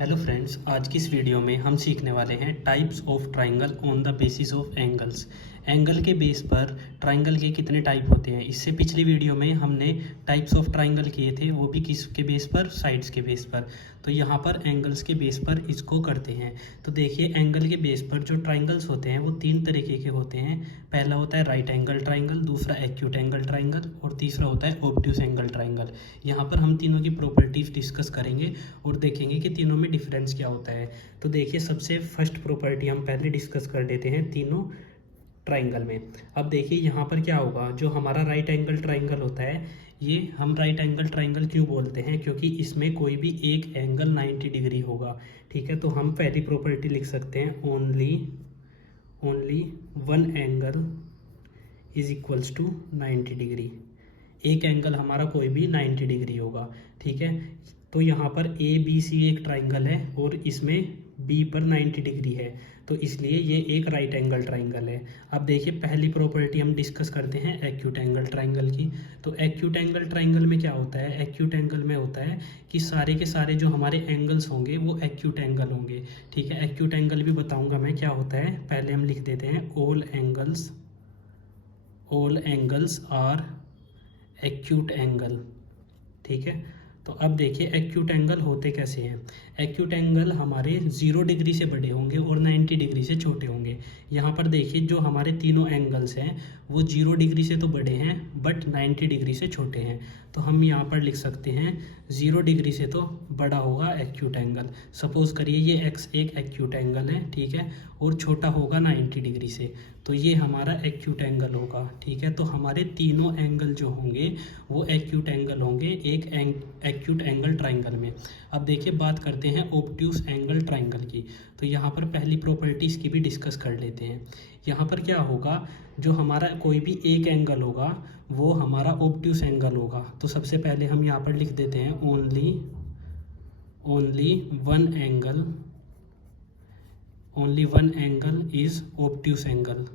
Hello friends, आज की इस वीडियो में हम सीखने वाले हैं types of triangle on the basis of angles. Angle के बेस पर ट्राइंगल के कितने टाइप होते हैं। इससे पिछली वीडियो में हमने टाइप्स ऑफ ट्राइंगल किए थे, वो भी किसके बेस पर, साइड्स के बेस पर। तो यहाँ पर एंगल्स के बेस पर इसको करते हैं। तो देखिए, एंगल के बेस पर जो ट्राइंगल्स होते हैं वो तीन तरीके के होते हैं। पहला होता है राइट एंगल ट्राइंगल, दूसरा एक्यूट एंगल ट्राइंगल और तीसरा होता है ऑब्ट्यूस एंगल ट्राइंगल। यहाँ पर हम तीनों की प्रॉपर्टीज डिस्कस करेंगे और देखेंगे कि तीनों में डिफरेंस क्या होता है। तो देखिए, सबसे फर्स्ट प्रॉपर्टी हम पहले डिस्कस कर लेते हैं तीनों ट्राइंगल में। अब देखिए यहाँ पर क्या होगा, जो हमारा राइट एंगल ट्राइंगल होता है, ये हम राइट एंगल ट्राइंगल क्यों बोलते हैं, क्योंकि इसमें कोई भी एक एंगल 90 डिग्री होगा। ठीक है, तो हम पहली प्रॉपर्टी लिख सकते हैं, only one angle is equals to 90 degree. एक एंगल हमारा कोई भी 90 डिग्री होगा। ठीक है, तो यहाँ पर ए बी सी एक ट्राइंगल है और इसमें बी पर 90 डिग्री है, तो इसलिए ये एक राइट एंगल ट्राइंगल है। अब देखिए, पहली प्रॉपर्टी हम डिस्कस करते हैं एक्यूट एंगल ट्राइंगल की। तो एक्यूट एंगल ट्राइंगल में क्या होता है, एक्यूट एंगल में होता है कि सारे के सारे जो हमारे एंगल्स होंगे वो एक्यूट एंगल होंगे। ठीक है, एक्यूट एंगल भी बताऊंगा मैं क्या होता है। पहले हम लिख देते हैं all angles are acute angle. ठीक है, तो अब देखिए एक्यूट एंगल होते कैसे हैं। एक्यूट एंगल हमारे 0 डिग्री से बड़े होंगे और 90 डिग्री से छोटे होंगे। यहाँ पर देखिए, जो हमारे तीनों एंगल्स हैं वो 0 डिग्री से तो बड़े हैं बट 90 डिग्री से छोटे हैं। तो हम यहाँ पर लिख सकते हैं 0 डिग्री से तो बड़ा होगा एक्यूट एंगल। सपोज करिए ये एक्स एक एक्यूट एंगल है, ठीक है, और छोटा होगा 90 डिग्री से, तो ये हमारा एक्यूट एंगल होगा। ठीक है, तो हमारे तीनों एंगल जो होंगे वो एक्यूट एंगल होंगे एक एक्यूट एंगल ट्राइंगल में। अब देखिए, बात करते हैं ऑब्ट्यूस एंगल ट्राइंगल की। तो यहाँ पर पहली प्रॉपर्टी इसकी भी डिस्कस कर लेते हैं। यहाँ पर क्या होगा, जो हमारा कोई भी एक एंगल होगा वो हमारा ऑब्ट्यूस एंगल होगा। तो सबसे पहले हम यहाँ पर लिख देते हैं only one angle is obtuse angle.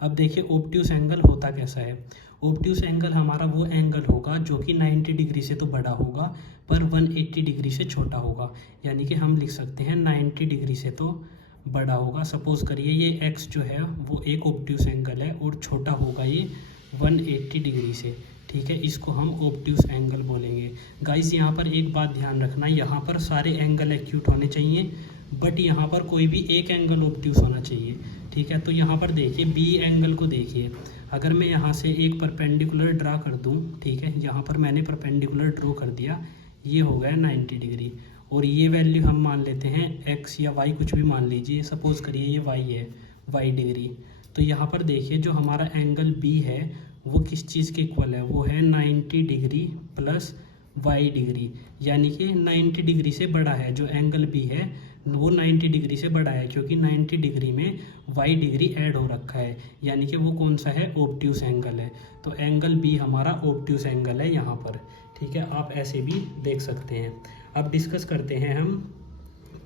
अब देखिए, ऑब्ट्यूस एंगल होता कैसा है। ऑब्ट्यूस एंगल हमारा वो एंगल होगा जो कि 90 डिग्री से तो बड़ा होगा पर 180 डिग्री से छोटा होगा। यानी कि हम लिख सकते हैं 90 डिग्री से तो बड़ा होगा। सपोज करिए ये x जो है वो एक ऑब्ट्यूस एंगल है और छोटा होगा ये 180 डिग्री से। ठीक है, इसको हम ऑब्ट्यूस एंगल बोलेंगे। गाइस, यहाँ पर एक बात ध्यान रखना, यहाँ पर सारे एंगल एक्यूट होने चाहिए बट यहाँ पर कोई भी एक एंगल ऑब्ट्यूस होना चाहिए। ठीक है, तो यहाँ पर देखिए बी एंगल को देखिए, अगर मैं यहाँ से एक परपेंडिकुलर ड्रा कर दूँ, ठीक है, यहाँ पर मैंने परपेंडिकुलर ड्रॉ कर दिया, ये हो गया 90 डिग्री। और ये वैल्यू हम मान लेते हैं एक्स या वाई, कुछ भी मान लीजिए। सपोज करिए ये वाई है, वाई डिग्री। तो यहाँ पर देखिए, जो हमारा एंगल बी है वो किस चीज़ के इक्वल है, वो है 90 डिग्री प्लस वाई डिग्री। यानी कि 90 डिग्री से बड़ा है जो एंगल बी है, वो 90 डिग्री से बड़ा है, क्योंकि 90 डिग्री में वाई डिग्री ऐड हो रखा है। यानी कि वो कौन सा है, ऑब्ट्यूस एंगल है। तो एंगल बी हमारा ऑब्ट्यूस एंगल है यहाँ पर। ठीक है, आप ऐसे भी देख सकते हैं। अब डिस्कस करते हैं हम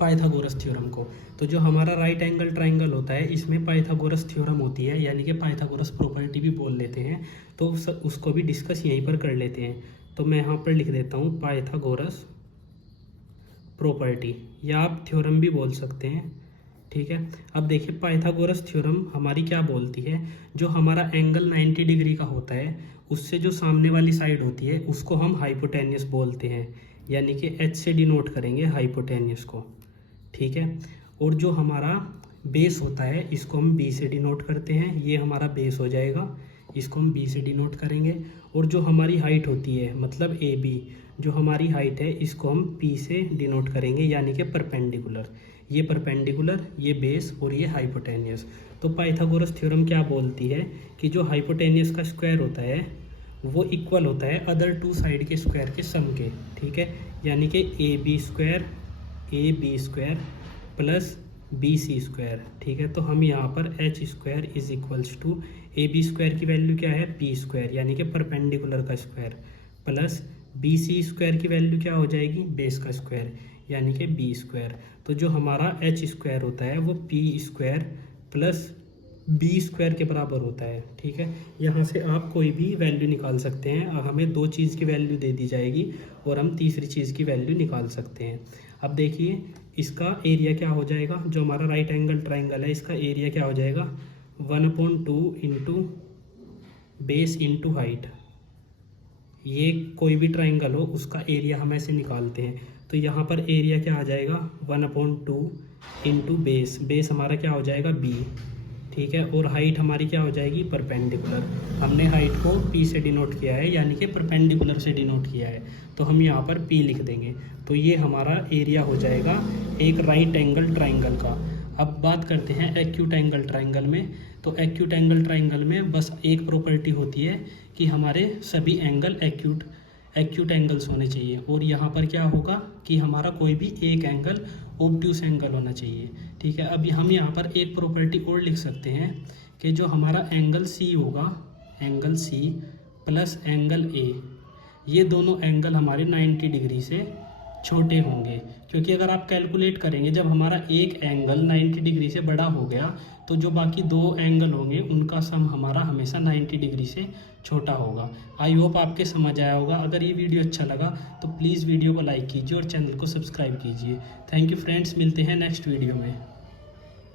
पाइथागोरस थ्योरम को। तो जो हमारा राइट एंगल ट्राइंगल होता है इसमें पाइथागोरस थ्योरम होती है, यानी कि पाइथागोरस प्रॉपर्टी भी बोल लेते हैं। तो उसको भी डिस्कस यहीं पर कर लेते हैं। तो मैं यहाँ पर लिख देता हूँ पाइथागोरस प्रॉपर्टी, या आप थ्योरम भी बोल सकते हैं। ठीक है, अब देखिए पाइथागोरस थ्योरम हमारी क्या बोलती है, जो हमारा एंगल 90 डिग्री का होता है उससे जो सामने वाली साइड होती है उसको हम हाइपोटेन्यूस बोलते हैं, यानी कि एच से डिनोट करेंगे हाइपोटेन्यूस को। ठीक है, और जो हमारा बेस होता है इसको हम बी से डिनोट करते हैं, ये हमारा बेस हो जाएगा, इसको हम बी से डिनोट करेंगे। और जो हमारी हाइट होती है, मतलब ए बी, जो हमारी हाइट है इसको हम पी से डिनोट करेंगे, यानी कि परपेंडिकुलर। ये परपेंडिकुलर, ये बेस और ये हाइपोटेन्यूस। तो पाइथागोरस थ्योरम क्या बोलती है कि जो हाइपोटेन्यूस का स्क्वायर होता है वो इक्वल होता है अदर टू साइड के स्क्वायर के सम के। ठीक है, यानी कि A B square plus B C square. ठीक है, तो हम यहाँ पर H square is equals to A B square की वैल्यू क्या है, पी स्क्वायर, यानी कि परपेंडिकुलर का square, plus B C square की वैल्यू क्या हो जाएगी, बेस का स्क्वायर, यानी कि बी स्क्वायर। तो जो हमारा एच स्क्वायर होता है वो P square plus B square के बराबर होता है। ठीक है, यहाँ से आप कोई भी वैल्यू निकाल सकते हैं। हमें दो चीज़ की वैल्यू दे दी जाएगी और हम तीसरी चीज़ की वैल्यू निकाल सकते हैं। अब देखिए इसका एरिया क्या हो जाएगा, जो हमारा राइट एंगल ट्राइंगल है इसका एरिया क्या हो जाएगा, 1/2 इंटू बेस इंटू हाइट। ये कोई भी ट्राइंगल हो उसका एरिया हम ऐसे निकालते हैं। तो यहाँ पर एरिया क्या आ जाएगा, 1/2 इंटू बेस, बेस हमारा क्या हो जाएगा बी। ठीक है, और हाइट हमारी क्या हो जाएगी, परपेंडिकुलर। हमने हाइट को पी से डिनोट किया है, यानी कि परपेंडिकुलर से डिनोट किया है, तो हम यहाँ पर पी लिख देंगे। तो ये हमारा एरिया हो जाएगा एक राइट एंगल ट्राइंगल का। अब बात करते हैं एक्यूट एंगल ट्राइंगल में। तो एक्यूट एंगल ट्राइंगल में बस एक प्रॉपर्टी होती है कि हमारे सभी एंगल एक्यूट एंगल्स होने चाहिए, और यहाँ पर क्या होगा कि हमारा कोई भी एक एंगल ऑब्ट्यूस एंगल होना चाहिए। ठीक है, अभी हम यहाँ पर एक प्रॉपर्टी और लिख सकते हैं कि जो हमारा एंगल सी होगा, angle C plus angle A, ये दोनों एंगल हमारे 90 डिग्री से छोटे होंगे। क्योंकि अगर आप कैलकुलेट करेंगे, जब हमारा एक एंगल 90 डिग्री से बड़ा हो गया तो जो बाकी दो एंगल होंगे उनका सम हमारा हमेशा 90 डिग्री से छोटा होगा। आई होप आपके समझ आया होगा। अगर ये वीडियो अच्छा लगा तो प्लीज़ वीडियो को लाइक कीजिए और चैनल को सब्सक्राइब कीजिए। थैंक यू फ्रेंड्स, मिलते हैं नेक्स्ट वीडियो में।